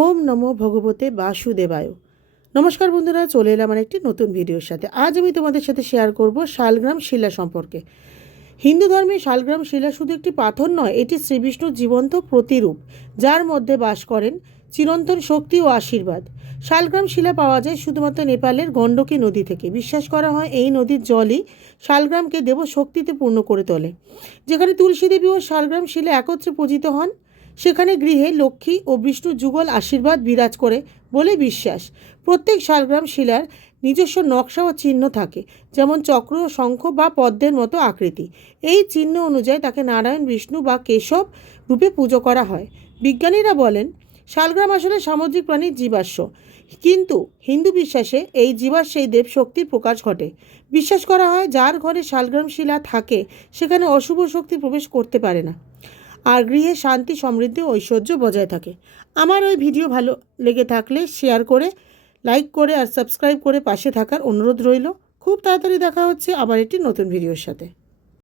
ওম নমো ভগবতে বাসুদেবায়। নমস্কার বন্ধুরা, চলে এলাম আমার একটি নতুন ভিডিওর সাথে। আজ আমি তোমাদের সাথে শেয়ার করব শালগ্রাম শিলা সম্পর্কে। হিন্দু ধর্মে শালগ্রাম শিলা শুধু একটি পাথর নয়, এটি শ্রীবিষ্ণুর জীবন্ত প্রতিরূপ, যার মধ্যে বাস করেন চিরন্তন শক্তি ও আশীর্বাদ। শালগ্রাম শিলা পাওয়া যায় শুধুমাত্র নেপালের গণ্ডকী নদী থেকে। বিশ্বাস করা হয় এই নদীর জলই শালগ্রামকে দেবশক্তিতে পূর্ণ করে তোলে। যেখানে তুলসী দেবী ও শালগ্রাম শিলা একত্রে পূজিত হন, সেখানে গৃহে লক্ষ্মী ও বিষ্ণুর যুগল আশীর্বাদ বিরাজ করে বলে বিশ্বাস। প্রত্যেক শালগ্রাম শিলার নিজস্ব নকশা ও চিহ্ন থাকে, যেমন চক্র, শঙ্খ বা পদ্মের মতো আকৃতি। এই চিহ্ন অনুযায়ী তাকে নারায়ণ, বিষ্ণু বা কেশব রূপে পুজো করা হয়। বিজ্ঞানীরা বলেন শালগ্রাম আসলে সামুদ্রিক প্রাণীর জীবাশ্ম, কিন্তু হিন্দু বিশ্বাসে এই জীবাশ্মেই দেবশক্তির প্রকাশ ঘটে। বিশ্বাস করা হয় যার ঘরে শালগ্রাম শিলা থাকে সেখানে অশুভ শক্তি প্রবেশ করতে পারে না, আর গৃহে শান্তি, সমৃদ্ধি ও ঐশ্বর্য বজায় থাকে। আমার ওই ভিডিও ভালো লেগে থাকলে শেয়ার করে, লাইক করে আর সাবস্ক্রাইব করে পাশে থাকার অনুরোধ রইল। খুব তাড়াতাড়ি দেখা হচ্ছে আবার একটি নতুন ভিডিওর সাথে।